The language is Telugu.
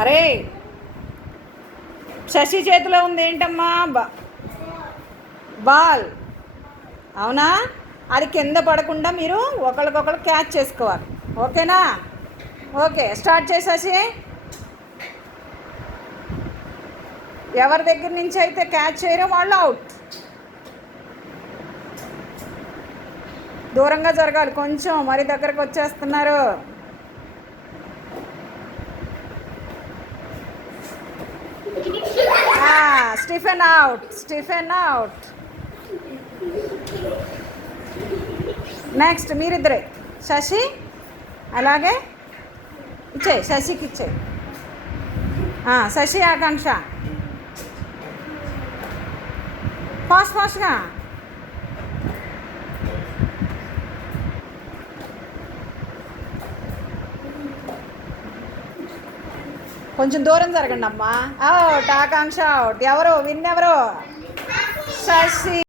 అరే శశి చేతిలో ఉంది ఏంటమ్మా? బాల్. అవునా? అది కింద పడకుండా మీరు ఒకరికొకరు క్యాచ్ చేసుకోవాలి. ఓకేనా? ఓకే, స్టార్ట్ చేసేసి ఎవరి దగ్గర నుంచి అయితే క్యాచ్ చేయరో వాళ్ళు అవుట్. దూరంగా జరగాలి, కొంచెం మరి దగ్గరకు వచ్చేస్తున్నారు. Stephen out, Stephen out. Next మీరిద్దరే. శశి అలాగే ఇచ్చేయి, శశికి ఇచ్చేయి. శశి, ఆకాంక్ష ఫాస్ట్ ఫాస్ట్గా. కొంచెం దూరం జరగండి అమ్మా. అవుట్, ఆకాంక్ష అవుట్. ఎవరు విన్? ఎవరు? శశి.